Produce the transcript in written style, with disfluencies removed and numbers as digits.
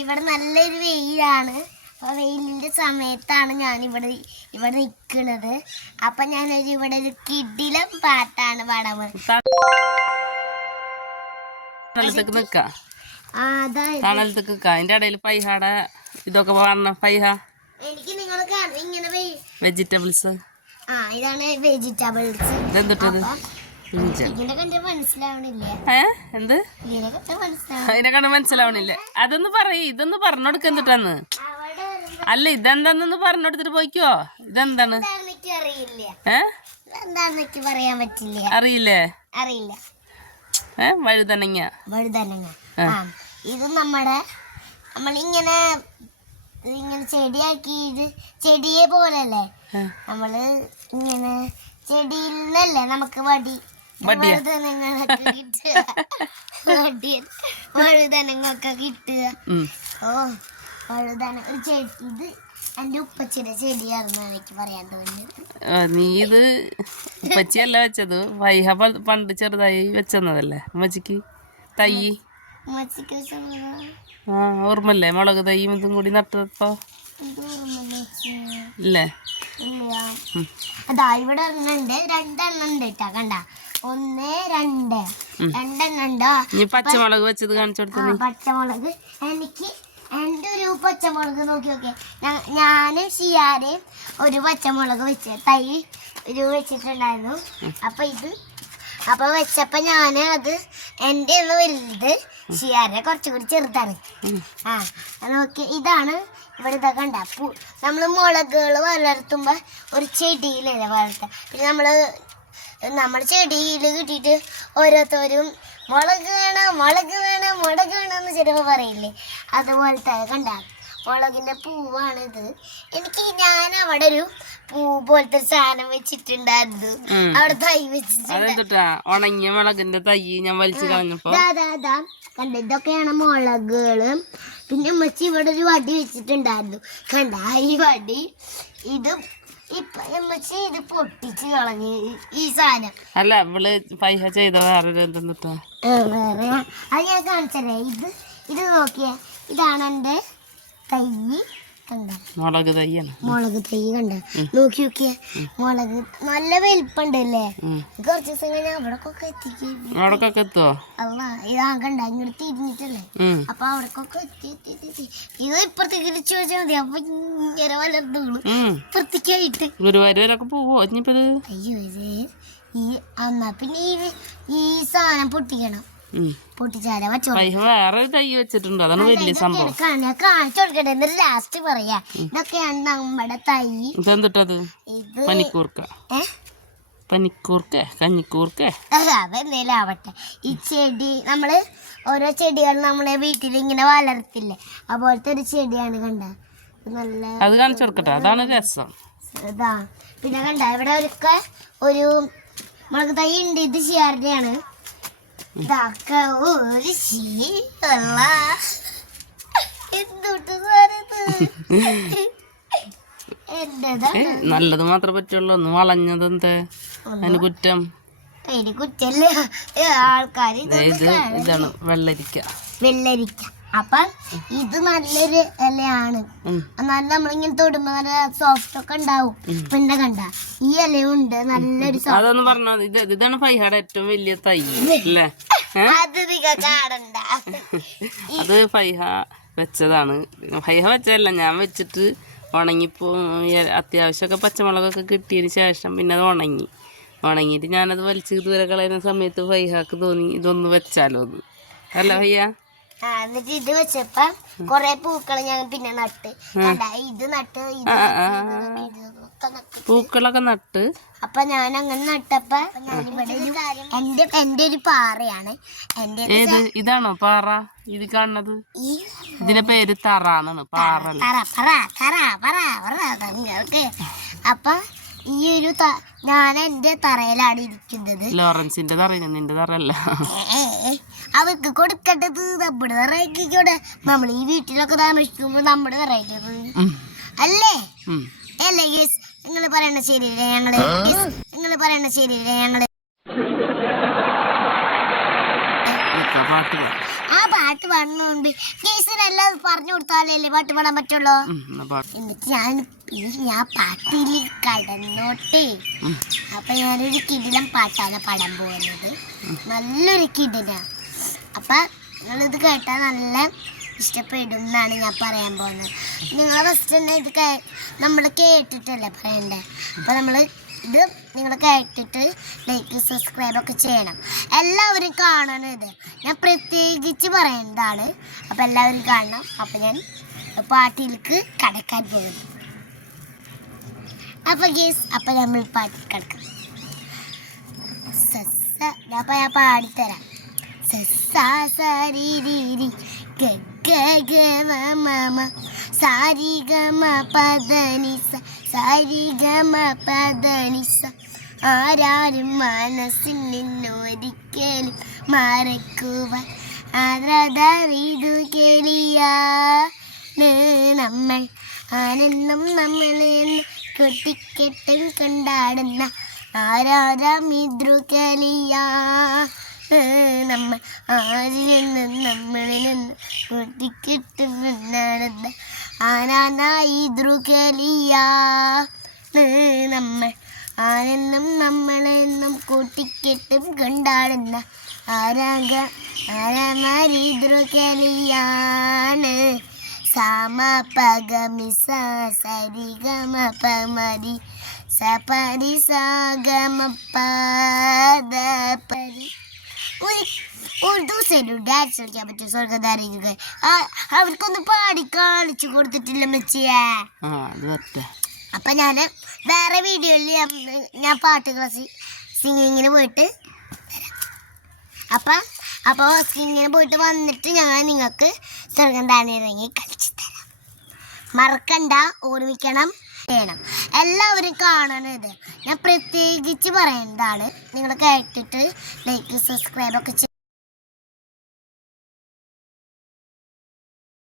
ഇവിടെ നല്ലൊരു വെയിലാണ്. അപ്പോൾ വെയിലിൻ്റെ സമയത്താണ് ഞാൻ ഇവിടെ നിൽക്കുന്നത്. അപ്പം ഞാനൊരു ഇവിടെ ഒരു കിടിലം പാട്ടാണ് പാടാൻ അതിന്റെ ഇടയിൽ പൈഹാടെ ഇതൊക്കെ പറഞ്ഞ പൈഹ എനിക്ക് നിങ്ങൾ ഇങ്ങനെ വെജിറ്റബിൾസ്. ഇതാണ് വെജിറ്റബിൾസ്. ഇതെന്തിട്ടത് ഇതിനെ കണ്ട് മനസ്സിലാവണില്ല. എന്ത് അതിനെ കണ്ട് മനസ്സിലാവണില്ല? അതൊന്ന് പറയ്, ഇതൊന്ന് പറഞ്ഞോടുക്ക എന്തിട്ടാന്ന്. അല്ല ഇതെന്താന്ന് പറഞ്ഞെടുത്തിട്ട് പോയിക്കോ. ഇതെന്താണ് പറയാൻ പറ്റില്ല. അറിയില്ലേ? അറിയില്ല. വഴുതനങ്ങ. ഇത് നമ്മളിങ്ങനെ ചെടിയാക്കി, ഇത് ചെടിയെ പോലല്ലേ നമ്മള് ഇങ്ങനെ ചെടിയിൽ നിന്നല്ലേ നമുക്ക് വഴുതനങ്ങൊക്കെ കിട്ടുക. ഇത് എന്റെ ഉപ്പച്ചിയുടെ ചെടിയായിരുന്നു എനിക്ക് പറയാൻ തോന്നിയത്. നീ ഇത് ഉപ്പച്ചിയല്ല വെച്ചത്, വൈഹ പണ്ട് ചെറുതായി വെച്ചതല്ലേ ഉമ്മച്ചിക്ക് തൈ. ഓർമ്മല്ലേ മുളക് തൈയും ഇതും കൂടി നട്ടപ്പോ ഇല്ലേ? അതാ ഇവിടെ ഒന്നുണ്ട്, രണ്ടെണ്ണം ഉണ്ട് കേട്ടാ. കണ്ട 1 2 രണ്ടെണ്ണം ഉണ്ടോ? നീ പച്ചമുളക് വെച്ചത് കാണിച്ചു കൊടുത്തു. പച്ചമുളക് എൻ്റെ ഒരു പച്ചമുളക് നോക്കി നോക്കിയേ. ഞാനും ഷിയാരെയും ഒരു പച്ചമുളക് വെച്ച് തൈ വെച്ചിട്ടുണ്ടായിരുന്നു. അപ്പൊ വെച്ചപ്പോ ഞാന് അത് എൻ്റെ ഒന്ന് വലുത്, ഷിയാരെ കുറച്ചുകൂടി ചെറുതാണ്. നോക്കി ഇതാണ് ഇവിടെ ഇതൊക്കെ കണ്ട നമ്മള് മുളകുകൾ വളർത്തുമ്പോ ഒരു ചെടിയിലല്ലേ വളർത്തുക. പിന്നെ നമ്മുടെ ചെടിയിൽ കിട്ടിയിട്ട് ഓരോരുത്തരും മുളക് വേണമെന്ന് ചിലപ്പോൾ പറയില്ലേ, അതുപോലത്തെ കണ്ട മുളകിന്റെ പൂവാണിത്. ഞാൻ അവിടെ ഒരു പൂ പോലത്തെ സാധനം വെച്ചിട്ടുണ്ടായിരുന്നു. അവിടെ തൈ വെച്ചിട്ടുണ്ട്. ഉണങ്ങിയ മുളകിന്റെ തൈ ഞാൻ വലിച്ചു കളഞ്ഞപ്പോ കണ്ട ഇതൊക്കെയാണ് മുളകുകള്. പിന്നെ ഉമ്മച്ചി ഇവിടെ ഒരു വടി വെച്ചിട്ടുണ്ടായിരുന്നു. കണ്ട ഈ വടി ഇത് ഉമ്മച്ചി ഇത് പൊട്ടിച്ച് കളഞ്ഞ് ഈ സാധനം. അല്ല ഇവള് പൈസ ചെയ്ത വേറെ അത് ഞാൻ കാണിച്ചേ. ഇത് നോക്കിയേ, ഇതാണ് എൻ്റെ തൈ. കണ്ട മുളക് തൈയാണ്. കണ്ട നോക്കി നോക്കിയേ, മുളക് നല്ല വലിപ്പുണ്ടല്ലേ. കുറച്ച് ദിവസം കഴിഞ്ഞാൽ അവിടക്കൊക്കെ എത്തുവോ? അല്ല ഇതാ കണ്ട ഇങ്ങോട്ട് തിരിഞ്ഞിട്ടല്ലേ, അപ്പൊ അവിടക്കൊക്കെ എത്തി. ഇത് ഇപ്പുറത്തേക്ക് തിരിച്ചു വെച്ചാൽ മതി. അപ്പൊ ഇങ്ങനെ വളർന്നുള്ളൂ ഇപ്പുറത്തേക്കായിട്ട്. ഗുരുവായൂരൊക്കെ പോവോ? അയ്യോ എന്നാ പിന്നെ ഈ സാധനം പൊട്ടിക്കണം. വേറെ തൈ വെച്ചിട്ടുണ്ട്, അതാണ് വലിയ സംഭവം. കാണിച്ചു കൊടുക്കട്ടെ, എന്നിട്ട് ലാസ്റ്റ് പറയാ ഇതൊക്കെയാണ് നമ്മുടെ തൈ. ഇതെന്തിട്ടത്? കഞ്ഞിക്കൂർക്ക അതെന്തേലും ആവട്ടെ. ഈ ചെടി ഓരോ ചെടികൾ നമ്മളെ വീട്ടിൽ ഇങ്ങനെ വളർത്തില്ലേ, അതുപോലത്തെ ഒരു ചെടിയാണ്. കണ്ട നല്ല അത് കാണിച്ചു കൊടുക്കട്ടെ, അതാണ് രസം. ഇതാ പിന്നെ കണ്ട ഇവിടെ ഒരു മുളക് തൈ ഉണ്ട്. ഇത് ഷിയാറിന്റെയാണ്. നല്ലത് മാത്രമേ പറ്റുള്ളൂ. ഒന്ന് വളഞ്ഞത് എന്താ അതിന് കുറ്റം? കുറ്റല്ല ആൾക്കാര്. ഇതാണ് വെള്ളരിക്ക. അപ്പൊ ഇത് നല്ലൊരു ഇലയാണ്. എന്നാലും നമ്മളിങ്ങനെ തൊടുമ്പോ നല്ല സോഫ്റ്റ് ഒക്കെ ഉണ്ടാവും. പിന്നെ കണ്ട ഈ ഇലയുണ്ട് നല്ലൊരു. അതൊന്ന് പറഞ്ഞാ ഇതാണ് ഫൈഹയുടെ ഏറ്റവും വലിയ തൈ അല്ലേ? അത് ഫൈഹ വെച്ചതാണ്. ഫൈഹ വെച്ചതല്ല, ഞാൻ വെച്ചിട്ട് ഉണങ്ങിപ്പോ അത്യാവശ്യമൊക്കെ പച്ചമുളകൊക്കെ കിട്ടിയതിന് ശേഷം പിന്നെ അത് ഉണങ്ങിയിട്ട് ഞാനത് വലിച്ച് ദൂരെ കളയുന്ന സമയത്ത് ഫൈഹക്ക് തോന്നി ഇതൊന്ന് വെച്ചാലോ എന്ന്. അല്ല ഫൈഹ? എന്നിട്ട് ഇത് വെച്ചപ്പോ കൊറേ പൂക്കൾ ഞാൻ പിന്നെ നട്ട്. ഇത് നട്ട് പൂക്കളൊക്കെ നട്ട്. അപ്പൊ ഞാൻ അങ്ങനെ നട്ടപ്പോ എന്റെ ഒരു പാറയാണ്. ഇതാണോ പാറ? ഇത് കാണുന്നത് ഇതിന്റെ പേര് തറാന്നാണ്. പാറ. അപ്പൊ ഈ ഒരു ഞാൻ എന്റെ തറയിലാണ് ഇരിക്കുന്നത്. ലോറൻസിന്റെ തറയാണ്, നിന്റെ തറയല്ല. അവർക്ക് കൊടുക്കേണ്ടത് നമ്മുടെ തറയിക്കൂടെ. നമ്മൾ ഈ വീട്ടിലൊക്കെ താമസിക്കുമ്പോ നമ്മുടെ തറയില്ലത് അല്ലേ? അല്ലേ ഗേസ്? നിങ്ങൾ പറയണ ശരിയല്ലേ? ഞങ്ങള് ആ പാട്ട് പാട്ട് പാടുന്നുണ്ട്. എല്ലാം പറഞ്ഞു കൊടുത്താലല്ലേ പാട്ട് പാടാൻ പറ്റുള്ളൂ. എന്നിട്ട് ഞാൻ പാട്ടിൽ കടന്നോട്ടെ. അപ്പൊ ഞാനൊരു കിടിലം പാട്ടാണ് പാടാൻ പോകുന്നത്. നല്ലൊരു കിടില. അപ്പൊ നിങ്ങളിത് കേട്ടാൽ നല്ല ഇഷ്ടപ്പെടും എന്നാണ് ഞാൻ പറയാൻ പോകുന്നത്. നിങ്ങൾ ഫസ്റ്റ് തന്നെ ഇത് നമ്മൾ കേട്ടിട്ടല്ലേ പറയണ്ടേ. അപ്പൊ ഇത് നിങ്ങൾ കേട്ടിട്ട് ലൈക്ക് സബ്സ്ക്രൈബൊക്കെ ചെയ്യണം. എല്ലാവരും കാണണം. ഇത് ഞാൻ പ്രത്യേകിച്ച് പറയുന്നതാണ്. അപ്പം എല്ലാവരും കാണണം. അപ്പം ഞാൻ പാട്ടിലേക്ക് കടക്കാൻ പോകുന്നു. അപ്പം നമ്മൾ പാട്ടിൽ കിടക്കാം. അപ്പം ഞാൻ പാടിത്തരാം. സരീരി ഗമ സാരി ഗമ പദനിസ സാരി ഗമ പദനിസ. ആരാരും മനസ്സിൽ നിന്നൊരിക്കലും മറക്കുവാൻ ആദ്രതറിതു കേളിയാണ് നമ്മൾ. ആനന്ദം നമ്മളെന്ന് കൊട്ടിക്കെട്ടും കൊണ്ടാടുന്ന ആരാധമിതൃകലിയാ നമ്മൾ. ആരിൽ നിന്നും നമ്മളിൽ നിന്ന് കൊട്ടിക്കെട്ടും കൊണ്ടാടുന്ന ആരാധമിതൃകലിയാണ് നമ്മൾ. ആനന്ദം നമ്മളെന്നും കൂട്ടിക്കെട്ടും കൊണ്ടാടുന്ന ആരാമരിതൃകലിയാണ്. സാമ പഗമി സരി ഗമ പമരി സപരി സാഗമ പദ പരി. ഒരു ദിവസം ഡാൻസ് കളിക്കാൻ പറ്റും സ്വർഗധാരികൾ. അവർക്കൊന്ന് പാടി കാണിച്ചു കൊടുത്തിട്ടില്ല മെച്ചിയെ. അപ്പൊ ഞാൻ വേറെ വീഡിയോയിൽ ഞാൻ പാട്ട് ക്ലാസ് സിംഗിങ്ങിന് പോയിട്ട് തരാം. അപ്പോൾ സിംഗിങ്ങിന് പോയിട്ട് വന്നിട്ട് ഞങ്ങൾ നിങ്ങൾക്ക് സ്വർഗധാരി ഇറങ്ങി കളിച്ചു തരാം. മറക്കണ്ട, ഓർമ്മിക്കണം, ചെയ്യണം. എല്ലാവരും കാണണം. ഇത് ഞാൻ പ്രത്യേകിച്ച് പറയുന്നതാണ്. നിങ്ങൾ കേട്ടിട്ട് ലൈക്ക് സബ്സ്ക്രൈബൊക്കെ